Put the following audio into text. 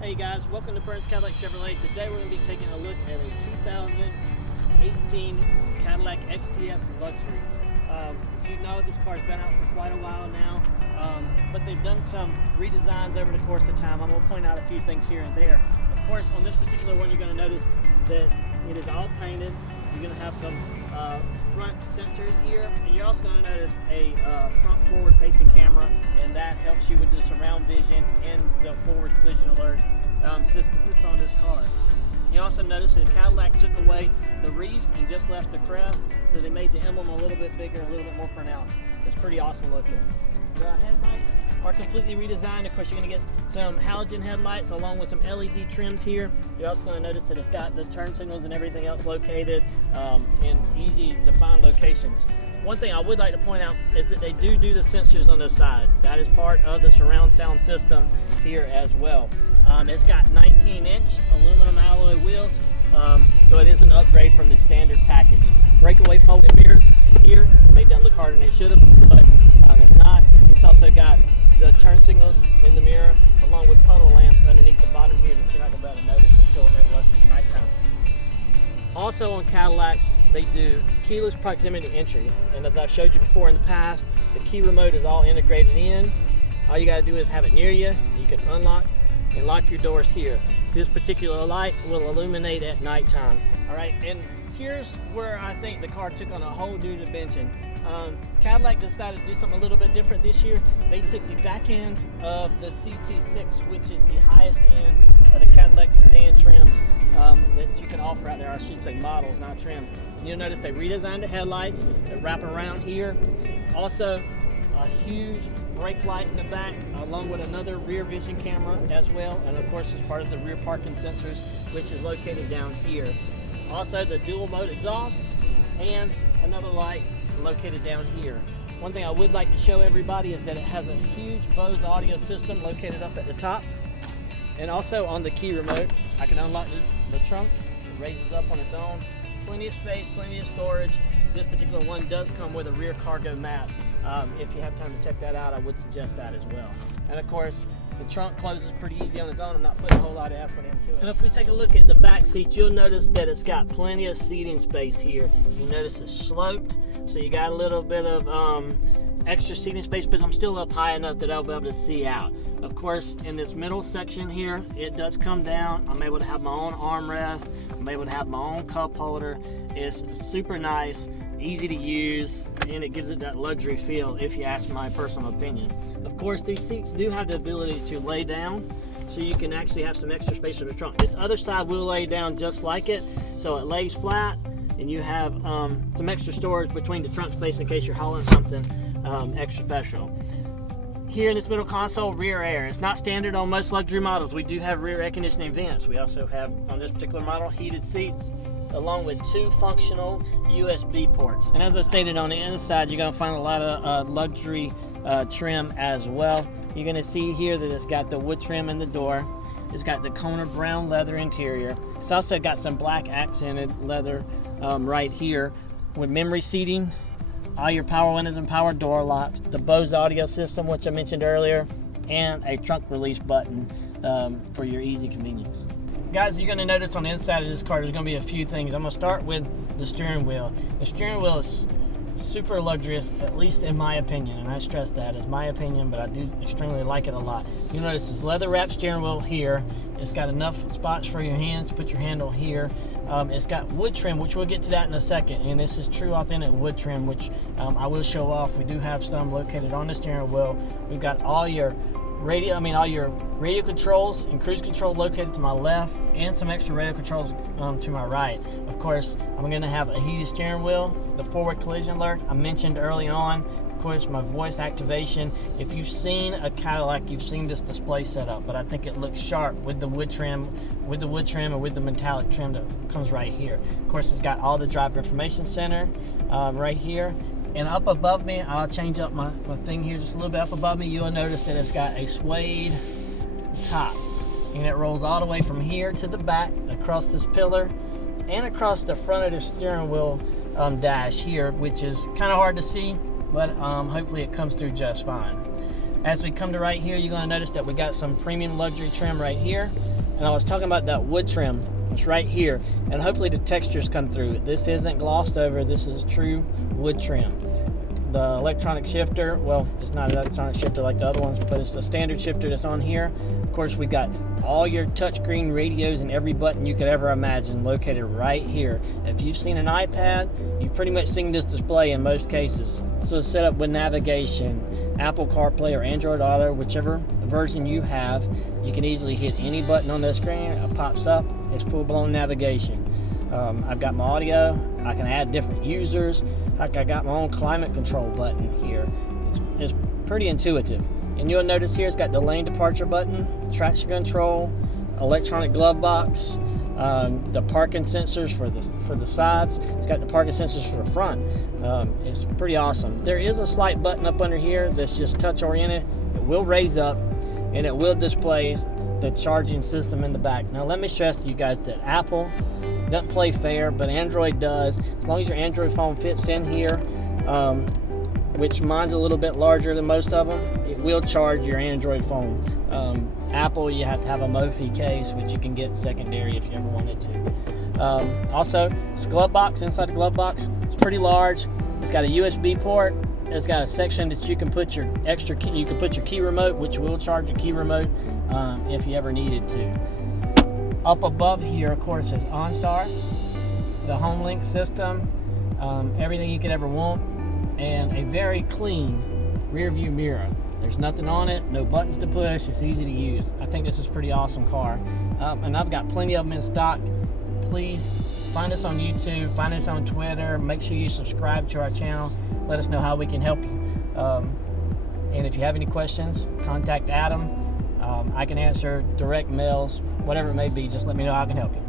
Hey guys, welcome to Burns Cadillac Chevrolet. Today we're going to be taking a look at a 2018 Cadillac XTS Luxury. If you know, this car's been out for quite a while now, but they've done some redesigns over the course of time. I'm going to point out a few things here and there. Of course, on this particular one, you're going to notice that it is all painted. You're going to have some front sensors here, and you're also going to notice a front forward facing camera, and that helps you with the surround vision and the forward collision alert system that's on this car. You also notice that Cadillac took away the reef and just left the crest, so they made the emblem a little bit bigger, a little bit more pronounced. It's pretty awesome looking. The headlights are completely redesigned. Of course, you're going to get some halogen headlights along with some LED trims here. You're also going to notice that it's got the turn signals and everything else located in easy to find locations. One thing I would like to point out is that they do the sensors on the side. That is part of the surround sound system here as well. It's got 19-inch aluminum alloy wheels, so it is an upgrade from the standard package. Breakaway folding mirrors here. It may not look harder than it should have, but if not, it's also got the turn signals in the mirror along with puddle lamps underneath the bottom here that you're not going to be able to notice unless it's nighttime. Also on Cadillacs, they do keyless proximity entry, and as I've showed you before in the past, the key remote is all integrated in. All you got to do is have it near you. You can unlock and lock your doors here. This particular light will illuminate at nighttime. All right, and here's where I think the car took on a whole new dimension. Cadillac decided to do something a little bit different this year. They took the back end of the CT6, which is the highest end of the Cadillac sedan trims that you can offer out there. I should say models, not trims. And you'll notice they redesigned the headlights that wrap around here. Also, a huge brake light in the back, along with another rear vision camera as well. And of course, it's part of the rear parking sensors, which is located down here. Also, the dual mode exhaust and another light located down here. One thing I would like to show everybody is that it has a huge Bose audio system located up at the top. And also on the key remote, I can unlock the trunk. It raises up on its own. Plenty of space, plenty of storage. This particular one does come with a rear cargo mat. If you have time to check that out, I would suggest that as well. And of course, the trunk closes pretty easy on its own. I'm not putting a whole lot of effort into it. And if we take a look at the back seats, you'll notice that it's got plenty of seating space here. You notice it's sloped, so you got a little bit of extra seating space, but I'm still up high enough that I'll be able to see out. Of course, in this middle section here, it does come down. I'm able to have my own armrest. I'm able to have my own cup holder. It's super nice, easy to use, and it gives it that luxury feel, if you ask my personal opinion. Of course, these seats do have the ability to lay down, so you can actually have some extra space in the trunk. This other side will lay down just like it, so it lays flat, and you have some extra storage between the trunk space in case you're hauling something extra special. Here in this middle console, rear air. It's not standard on most luxury models. We do have rear air conditioning vents. We also have, on this particular model, heated seats, along with 2 functional USB ports. And as I stated, on the inside, you're going to find a lot of luxury trim as well. You're going to see here that it's got the wood trim in the door. It's got the Kona brown leather interior. It's also got some black accented leather right here with memory seating, all your power windows and power door locks, the Bose audio system, which I mentioned earlier, and a trunk release button for your easy convenience. Guys, you're going to notice on the inside of this car, there's going to be a few things. I'm going to start with the steering wheel. The steering wheel is super luxurious, at least in my opinion, and I stress that it's my opinion, but I do extremely like it a lot. You'll notice this leather wrapped steering wheel here. It's got enough spots for your hands to put your handle here. It's got wood trim, which we'll get to that in a second, and this is true authentic wood trim, which I will show off. We do have some located on the steering wheel. We've got all your radio controls and cruise control located to my left, and some extra radio controls to my right. Of course, I'm going to have a heated steering wheel, the forward collision alert I mentioned early on. Of course, my voice activation. If you've seen a Cadillac, you've seen this display setup, but I think it looks sharp with the wood trim, and with the metallic trim that comes right here. Of course, it's got all the driver information center right here. And up above me, I'll change up my thing here just a little bit. Up above me, you'll notice that it's got a suede top, and it rolls all the way from here to the back, across this pillar, and across the front of the steering wheel dash here, which is kind of hard to see, but hopefully it comes through just fine. As we come to right here, you're going to notice that we got some premium luxury trim right here. And I was talking about that wood trim. It's right here. And hopefully the textures come through. This isn't glossed over. This is true wood trim. The electronic shifter, well, it's not an electronic shifter like the other ones, but it's the standard shifter that's on here. Of course, we got all your touchscreen radios and every button you could ever imagine located right here. If you've seen an iPad, you've pretty much seen this display in most cases. So it's set up with navigation, Apple CarPlay or Android Auto, whichever version you have. You can easily hit any button on the screen, it pops up, it's full-blown navigation. I've got my audio, I can add different users, like I got my own climate control button here. It's pretty intuitive. And you'll notice here it's got the lane departure button, traction control, electronic glove box, the parking sensors for the sides. It's got the parking sensors for the front. It's pretty awesome. There is a slight button up under here that's just touch oriented. It will raise up and it will display the charging system in the back. Now let me stress to you guys that Apple doesn't play fair, but Android does. As long as your Android phone fits in here, which mine's a little bit larger than most of them, it will charge your Android phone. Apple, you have to have a Mophie case, which you can get secondary if you ever wanted to. Also, this glove box, inside the glove box, it's pretty large. It's got a USB port. It's got a section that you can put your extra key, you can put your key remote, which will charge your key remote if you ever needed to. Up above here, of course, is OnStar, the home link system, everything you could ever want, and a very clean rear view mirror. There's nothing on it, no buttons to push, it's easy to use. I think this is a pretty awesome car. And I've got plenty of them in stock. Please find us on YouTube, find us on Twitter, make sure you subscribe to our channel. Let us know how we can help you. And if you have any questions, contact Adam. I can answer direct mails, whatever it may be, just let me know how I can help you.